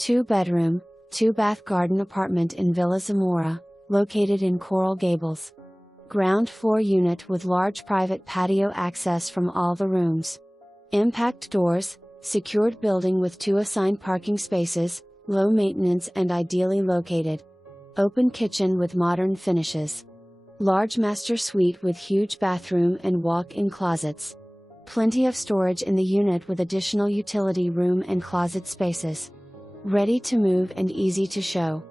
2-bedroom, 2-bath garden apartment in Villa Zamora, located in Coral Gables. Ground floor unit with large private patio access from all the rooms. Impact doors, secured building with 2 assigned parking spaces, low maintenance and ideally located. Open kitchen with modern finishes. Large master suite with huge bathroom and walk-in closets. Plenty of storage in the unit with additional utility room and closet spaces. Ready to move and easy to show.